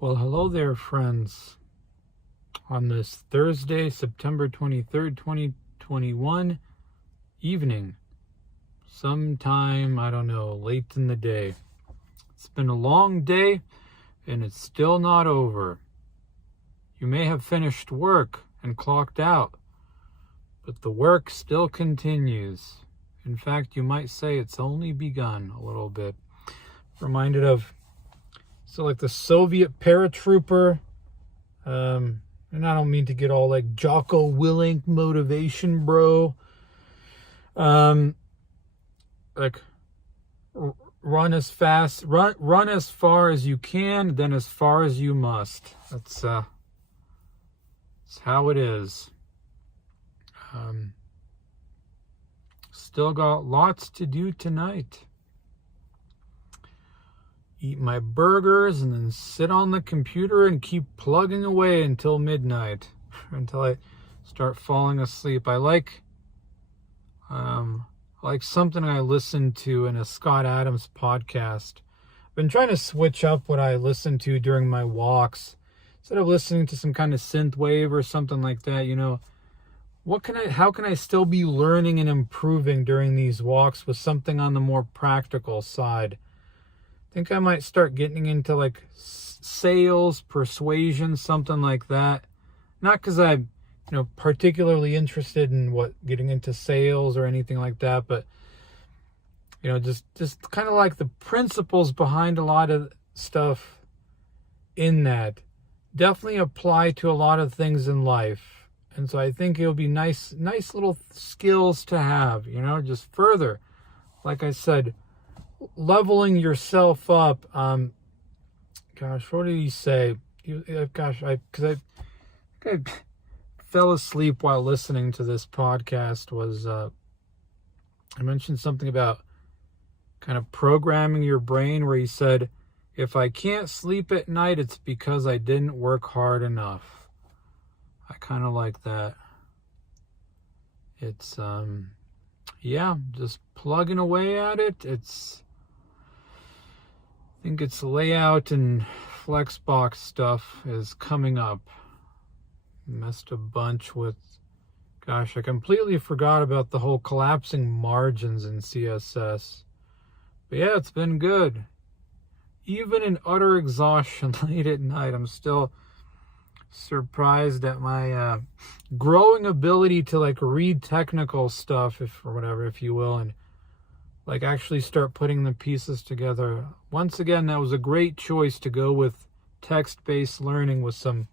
Well, hello there, friends. On this Thursday, September 23rd, 2021 evening, sometime, I don't know, late in the day. It's been a long day, and it's still not over. You may have finished work and clocked out, but the work still continues. In fact, you might say it's only begun a little bit. Reminded of like the Soviet paratrooper, and I don't mean to get all like Jocko Willink motivation, bro. Like run as fast, run as far as you can, then as far as you must. That's how it is. Still got lots to do tonight. Eat my burgers and then sit on the computer and keep plugging away until midnight, until I start falling asleep. I like something I listened to in a Scott Adams podcast. I've been trying to switch up what I listen to during my walks. Instead of listening to some kind of synth wave or something like that, how can I still be learning and improving during these walks with something on the more practical side? I think I might start getting into like sales, persuasion, something like that. Not because I'm, particularly interested in getting into sales or anything like that, but just kind of like the principles behind a lot of stuff in that definitely apply to a lot of things in life. And so I think it'll be nice little skills to have, just further, like I said, leveling yourself up. Gosh, what did he say? I fell asleep while listening to this podcast. I mentioned something about kind of programming your brain, where he said, if I can't sleep at night, it's because I didn't work hard enough. I kind of like that. It's just plugging away at it. I think it's layout and Flexbox stuff is coming up. Messed a bunch with, I completely forgot about the whole collapsing margins in CSS. But yeah, it's been good. Even in utter exhaustion late at night, I'm still surprised at my growing ability to like read technical stuff, if you will, and like actually start putting the pieces together. Once again, that was a great choice to go with text-based learning with some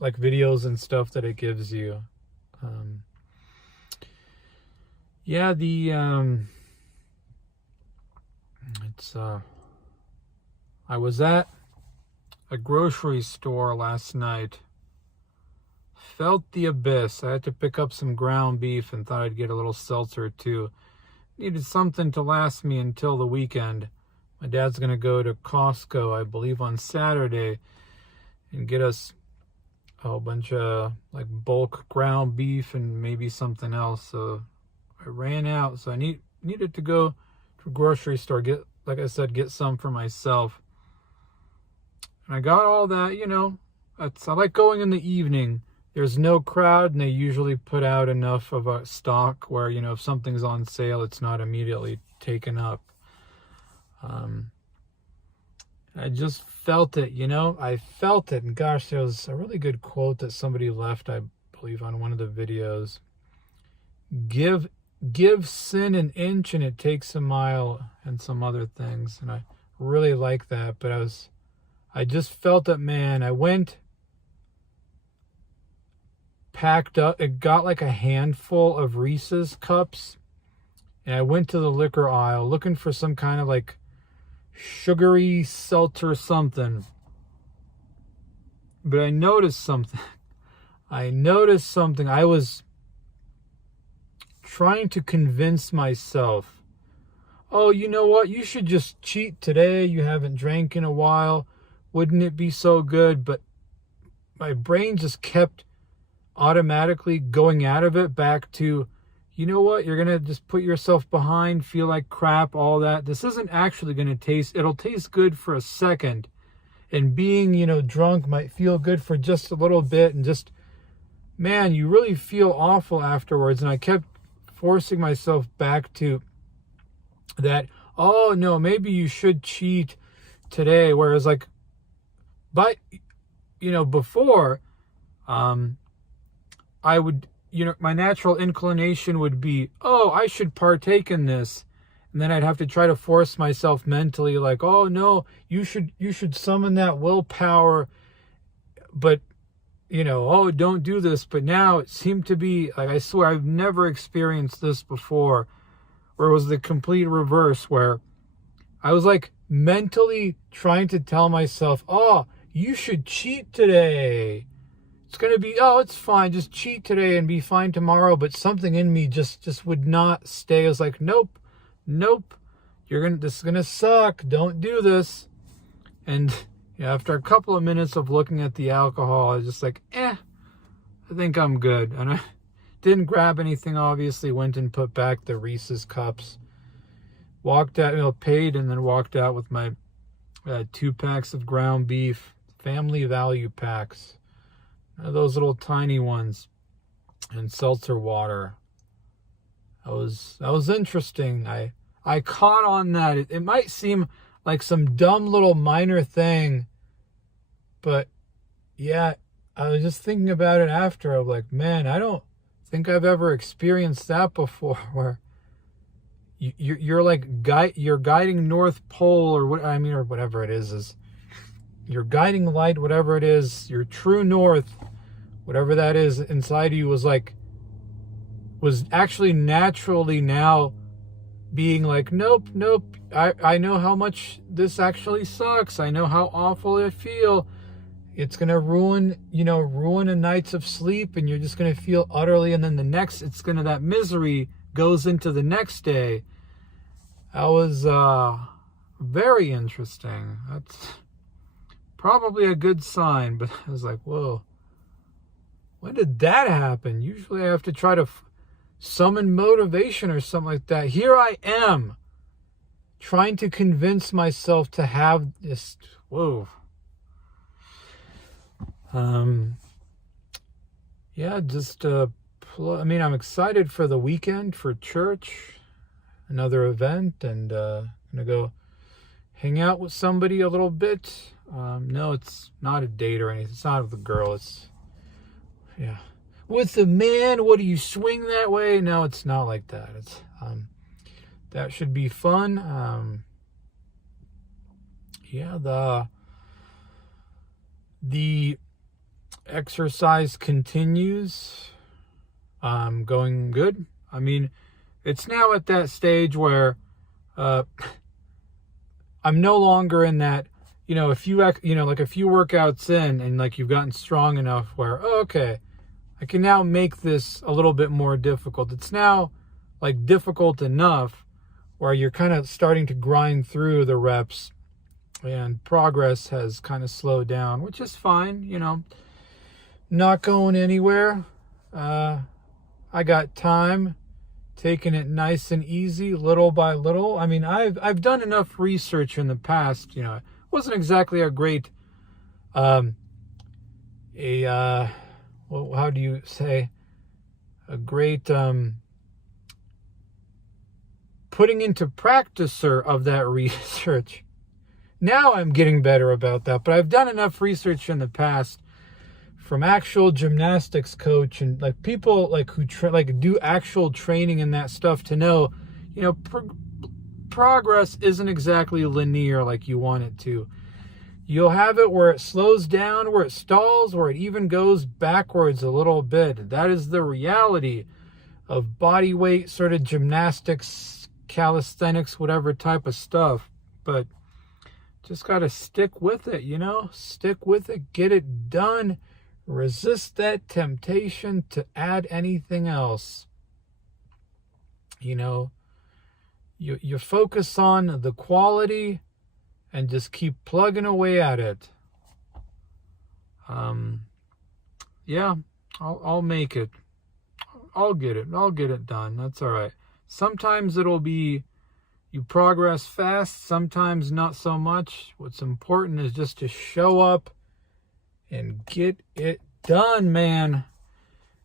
like videos and stuff that it gives you. I was at a grocery store last night. Felt the abyss. I had to pick up some ground beef and thought I'd get a little seltzer too. Needed something to last me until the weekend. My dad's going to go to Costco, I believe, on Saturday and get us a whole bunch of like bulk ground beef and maybe something else. So I ran out. So I needed to go to a grocery store, get some for myself. And I got all that, I like going in the evening. There's no crowd, and they usually put out enough of a stock where, if something's on sale, it's not immediately taken up. I just felt it, I felt it. And gosh, there was a really good quote that somebody left, I believe, on one of the videos. Give sin an inch and it takes a mile, and some other things. And I really like that, but I just felt it, man. I went, packed up, it got like a handful of Reese's cups, and I went to the liquor aisle looking for some kind of like sugary seltzer something. But I noticed something. I was trying to convince myself, oh, you know what? You should just cheat today. You haven't drank in a while. Wouldn't it be so good? But my brain just kept automatically going out of it back to, you know what? You're going to just put yourself behind, feel like crap, all that. This isn't actually going to taste, it'll taste good for a second. and being, drunk might feel good for just a little bit, and just, man, you really feel awful afterwards. And I kept forcing myself back to that, oh no, maybe you should cheat today. Whereas like, but, before, I would, my natural inclination would be, oh, I should partake in this. And then I'd have to try to force myself mentally, like, oh no, you should summon that willpower, but, oh, don't do this. But now it seemed to be, like, I swear I've never experienced this before, where it was the complete reverse, where I was like mentally trying to tell myself, oh, you should cheat today. It's going to be, oh, it's fine. Just cheat today and be fine tomorrow. But something in me just would not stay. I was like, nope. This is going to suck. Don't do this. And after a couple of minutes of looking at the alcohol, I was just like, I think I'm good. And I didn't grab anything, obviously. Went and put back the Reese's cups. Walked out, paid, and then walked out with my 2 packs of ground beef, family value packs. Those little tiny ones, and seltzer water. That was interesting. I caught on that. It might seem like some dumb little minor thing, but yeah, I was just thinking about it after. I'm like, man, I don't think I've ever experienced that before, where you're like you're guiding North Pole, or or whatever it is your guiding light, whatever it is, your true north, whatever that is inside of you, was actually naturally now being like, nope, I know how much this actually sucks. I know how awful I feel. It's going to ruin a night's of sleep, and you're just going to feel utterly, and then that misery goes into the next day. That was very interesting. That's probably a good sign, but I was like, whoa, when did that happen? Usually I have to try to summon motivation or something like that. Here I am trying to convince myself to have this. Whoa. I'm excited for the weekend, for church, another event, and gonna go hang out with somebody a little bit. No, it's not a date or anything. It's not with a girl. It's, with a man. What do you swing that way? No, it's not like that. It's that should be fun. The exercise continues. Going good. I mean, it's now at that stage where I'm no longer in that, a few workouts in, and like you've gotten strong enough where, okay, I can now make this a little bit more difficult. It's now like difficult enough where you're kind of starting to grind through the reps, and progress has kind of slowed down, which is fine, not going anywhere. I got time, taking it nice and easy, little by little. I mean, I've done enough research in the past, it wasn't exactly a great, how do you say, a great, putting into practicer of that research. Now I'm getting better about that, but I've done enough research in the past from actual gymnastics coach and like people like who do actual training and that stuff to know, progress isn't exactly linear like you want it to. You'll have it where it slows down, where it stalls, where it even goes backwards a little bit. That is the reality of body weight sort of gymnastics, calisthenics, whatever type of stuff. But just got to stick with it, stick with it, get it done. Resist that temptation to add anything else. You focus on the quality and just keep plugging away at it. I'll make it. I'll get it done. That's all right. Sometimes it'll be, You progress fast, sometimes not so much. What's important is just to show up and get it done, man.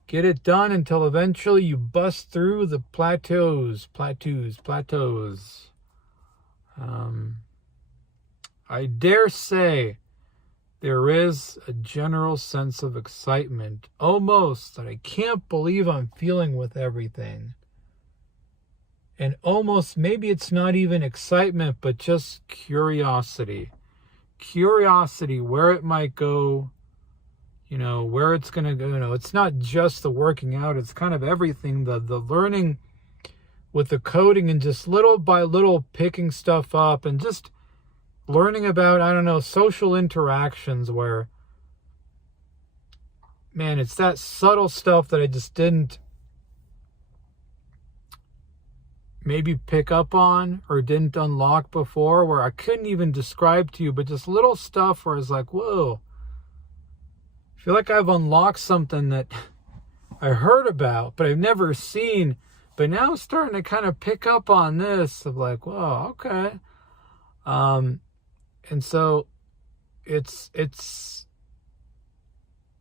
Get it done until eventually you bust through the plateaus. I dare say there is a general sense of excitement, almost, that I can't believe I'm feeling with everything. And almost, maybe it's not even excitement, but just curiosity. Curiosity, where it might go, where it's going to go. It's not just the working out, it's kind of everything. The learning with the coding and just little by little picking stuff up and just learning about, social interactions where, man, it's that subtle stuff that I just didn't maybe pick up on or didn't unlock before, where I couldn't even describe to you, but just little stuff where it's like, whoa, I feel like I've unlocked something that I heard about, but I've never seen, but now I'm starting to kind of pick up on this of like, whoa, okay. And so it's,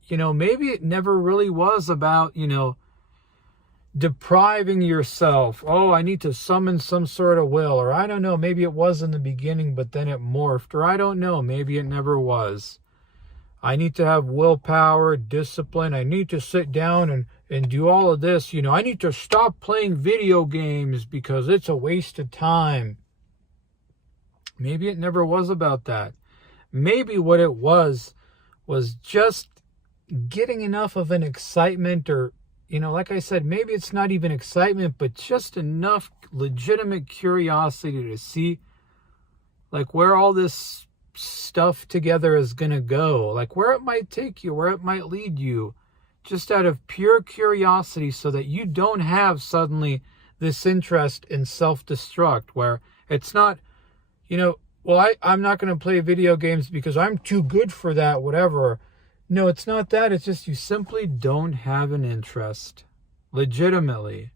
maybe it never really was about, depriving yourself. Oh, I need to summon some sort of will, or I don't know, maybe it was in the beginning, but then it morphed, or I don't know, maybe it never was. I need to have willpower, discipline. I need to sit down and do all of this. I need to stop playing video games because it's a waste of time. Maybe it never was about that. Maybe what it was just getting enough of an excitement, or like I said, maybe it's not even excitement, but just enough legitimate curiosity to see like where all this stuff together is going to go, like where it might take you, where it might lead you, just out of pure curiosity, so that you don't have suddenly this interest in self-destruct where it's not, well, I'm not going to play video games because I'm too good for that, whatever. No, it's not that. It's just you simply don't have an interest, legitimately.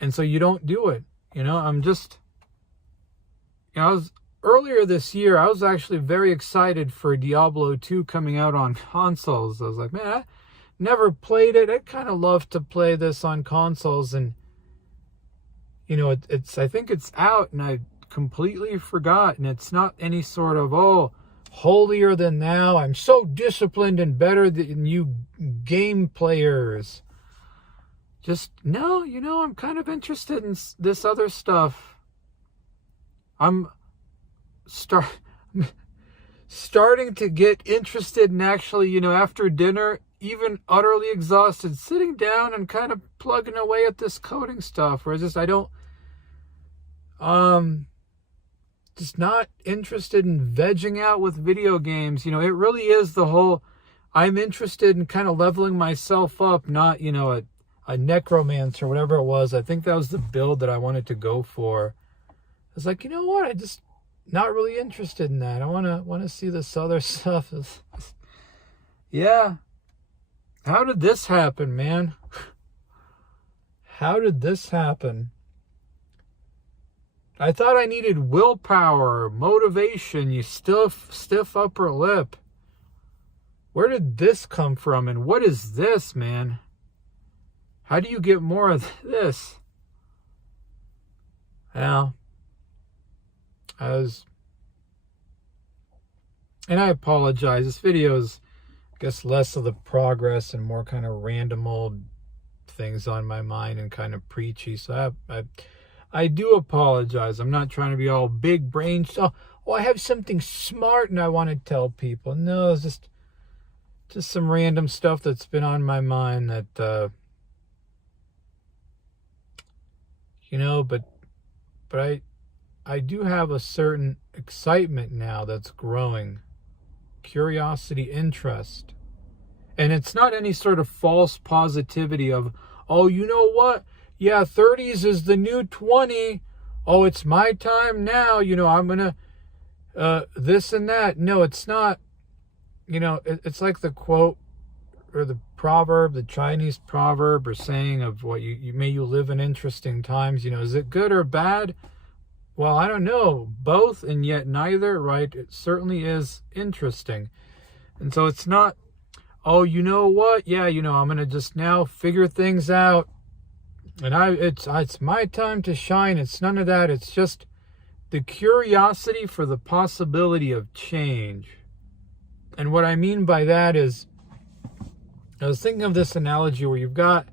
And so you don't do it. Earlier this year, I was actually very excited for Diablo 2 coming out on consoles. I was like, man, I never played it. I'd kind of love to play this on consoles. And, I think it's out, and I completely forgot. And it's not any sort of, holier than thou, I'm so disciplined and better than you game players. Just, no, I'm kind of interested in this other stuff. I'm starting to get interested in actually, after dinner, even utterly exhausted, sitting down and kind of plugging away at this coding stuff, where I don't, just not interested in vegging out with video games. It really is the whole, I'm interested in kind of leveling myself up, not, a necromancer or whatever it was. I think that was the build that I wanted to go for. I was like, you know what? I just not really interested in that. I want to see this other stuff. Yeah. How did this happen, man? How did this happen? I thought I needed willpower, motivation, you stiff upper lip. Where did this come from? And what is this, man? How do you get more of this? Well, and I apologize. This video is, I guess, less of the progress and more kind of random old things on my mind and kind of preachy. So I do apologize. I'm not trying to be all big brain. I have something smart and I want to tell people. No, it's just some random stuff that's been on my mind that, but I do have a certain excitement now that's growing. Curiosity, interest. And it's not any sort of false positivity of, you know what? Yeah, 30s is the new 20. Oh, it's my time now. I'm going to this and that. No, it's not. It's like the quote or the proverb, the Chinese proverb or saying of what you may you live in interesting times, is it good or bad? Well, I don't know. Both and yet neither, right? It certainly is interesting. And so it's not, oh, you know what? Yeah, I'm going to just now figure things out. And it's my time to shine. It's none of that. It's just the curiosity for the possibility of change. And what I mean by that is, I was thinking of this analogy where you've got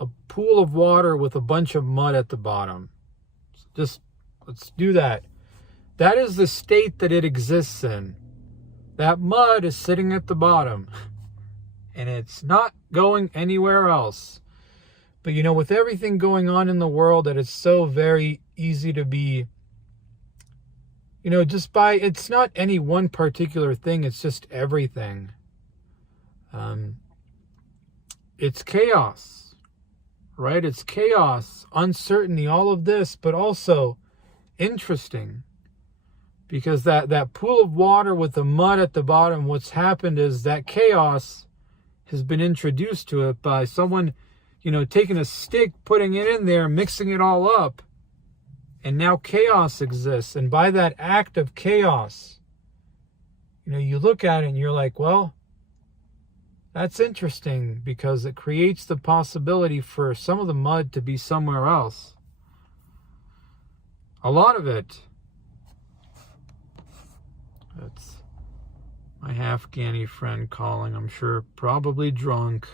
a pool of water with a bunch of mud at the bottom. So just let's do that. That is the state that it exists in. That mud is sitting at the bottom. And it's not going anywhere else. But with everything going on in the world, that it's so very easy to be, it's not any one particular thing, it's just everything. It's chaos, right? It's chaos, uncertainty, all of this, but also interesting. Because that pool of water with the mud at the bottom, what's happened is that chaos has been introduced to it by someone, taking a stick, putting it in there, mixing it all up. And now chaos exists. And by that act of chaos, you look at it and you're like, well, that's interesting because it creates the possibility for some of the mud to be somewhere else. A lot of it. That's my Afghani friend calling, I'm sure, probably drunk.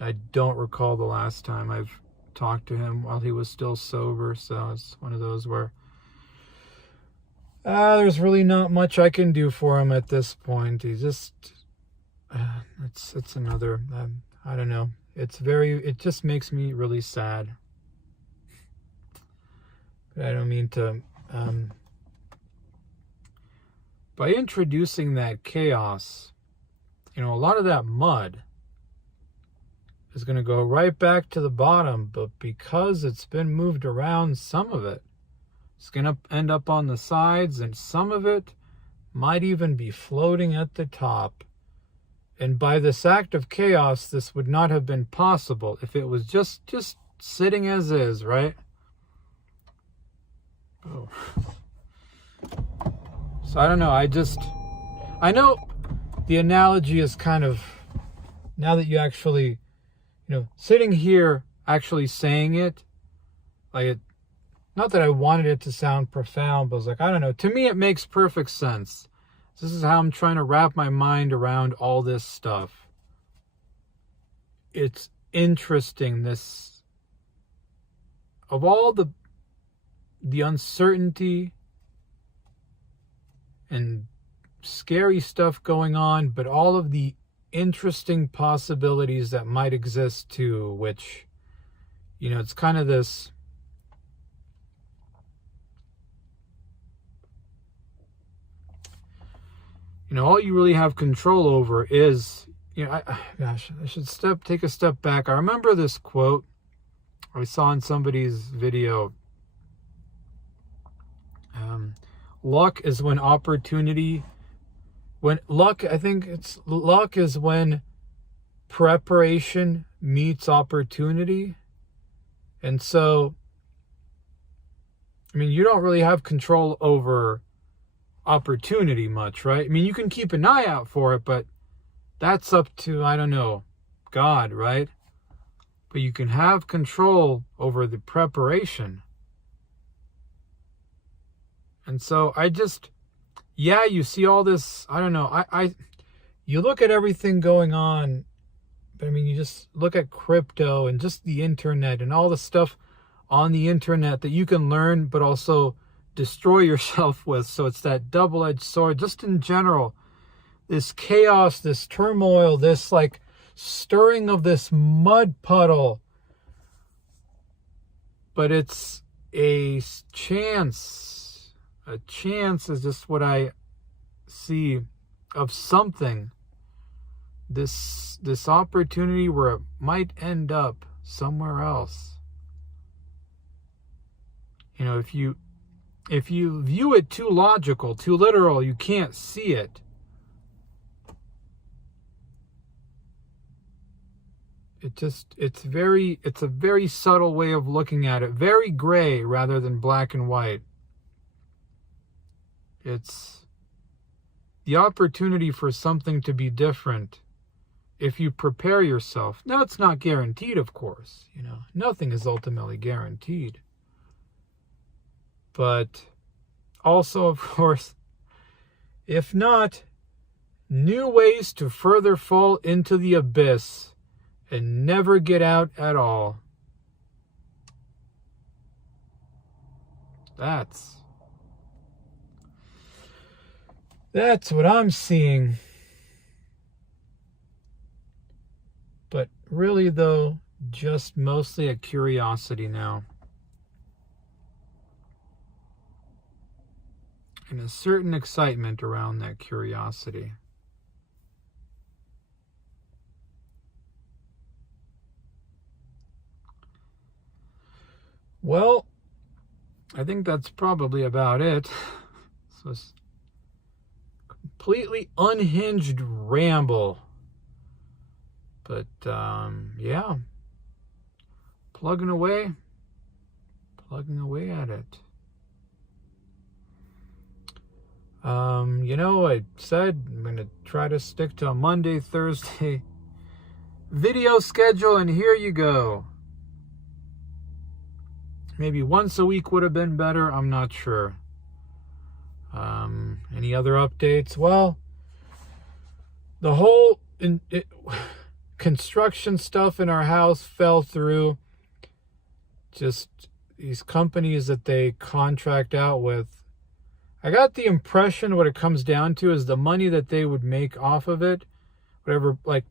I don't recall the last time I've talked to him while he was still sober, so it's one of those where there's really not much I can do for him at this point. He's just it's another I don't know. It just makes me really sad. But I don't mean to by introducing that chaos, a lot of that mud is going to go right back to the bottom, but because it's been moved around, some of it is going to end up on the sides, and some of it might even be floating at the top. And by this act of chaos, this would not have been possible if it was just sitting as is, right? Oh. So I don't know, I know the analogy is kind of, now that you actually, sitting here, actually saying it, not that I wanted it to sound profound, but I was like, I don't know. To me, it makes perfect sense. This is how I'm trying to wrap my mind around all this stuff. It's interesting, this, of all the uncertainty and scary stuff going on, but all of the interesting possibilities that might exist too, which, it's kind of this, all you really have control over is, I should take a step back. I remember this quote I saw in somebody's video. Luck is when opportunity, luck is when preparation meets opportunity. And so, you don't really have control over opportunity much, right? You can keep an eye out for it, but that's up to, I don't know, God, right? But you can have control over the preparation. And so you see all this, I don't know, you look at everything going on, but you just look at crypto and just the internet and all the stuff on the internet that you can learn, but also destroy yourself with. So it's that double-edged sword, just in general, this chaos, this turmoil, this stirring of this mud puddle. But it's a chance. A chance is just what I see of something. This opportunity where it might end up somewhere else. If you view it too logical, too literal, you can't see it. it's a very subtle way of looking at it. Very gray rather than black and white. It's the opportunity for something to be different if you prepare yourself. Now, it's not guaranteed, of course. Nothing is ultimately guaranteed. But also, of course, if not, new ways to further fall into the abyss and never get out at all. That's what I'm seeing. But really, though, just mostly a curiosity now. And a certain excitement around that curiosity. Well, I think that's probably about it. So it's completely unhinged ramble. But, yeah. Plugging away at it. I said I'm going to try to stick to a Monday, Thursday video schedule, and here you go. Maybe once a week would have been better. I'm not sure. Any other updates? Well, the whole construction stuff in our house fell through. Just these companies that they contract out with. I got the impression what it comes down to is the money that they would make off of it, whatever, like,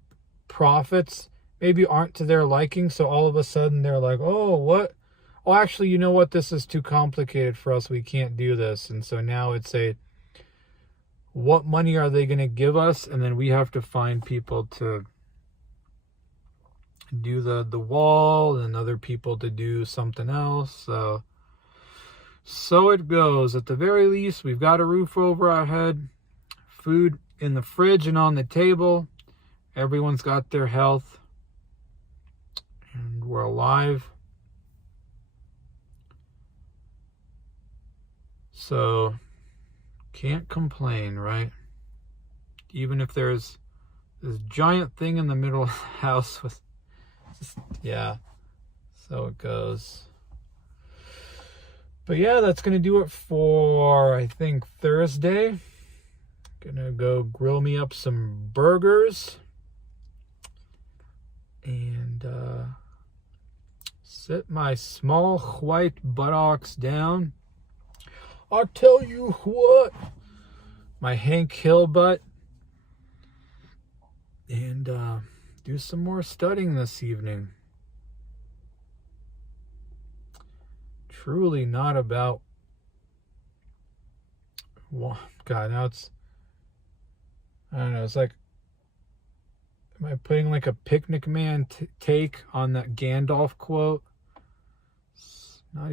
profits, maybe aren't to their liking. So all of a sudden they're like, oh, what? Oh, actually, you know what? This is too complicated for us. We can't do this. And so now it's what money are they going to give us? And then we have to find people to do the wall and other people to do something else. So it goes. At the very least, we've got a roof over our head, food in the fridge and on the table. Everyone's got their health, and we're alive. So, can't complain, right? Even if there's this giant thing in the middle of the house with yeah, so it goes. But yeah, that's going to do it for, I think, Thursday. Gonna go grill me up some burgers. And sit my small white buttocks down. I'll tell you what. My Hank Hill butt. And do some more studying this evening. Truly not about, well, God, now it's, I don't know, it's like, am I putting like a Picnic Man take on that Gandalf quote? It's not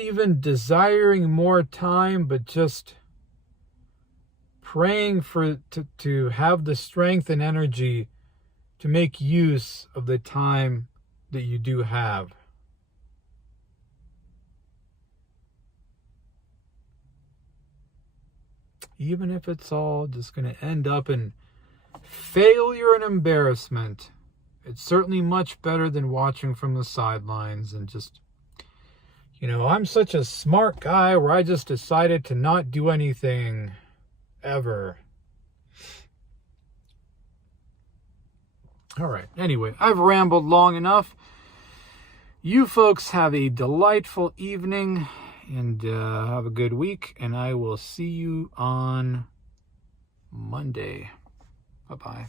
even desiring more time, but just praying to have the strength and energy to make use of the time that you do have. Even if it's all just going to end up in failure and embarrassment, it's certainly much better than watching from the sidelines and just, I'm such a smart guy where I just decided to not do anything ever. All right. Anyway, I've rambled long enough. You folks have a delightful evening and have a good week. And I will see you on Monday. Bye-bye.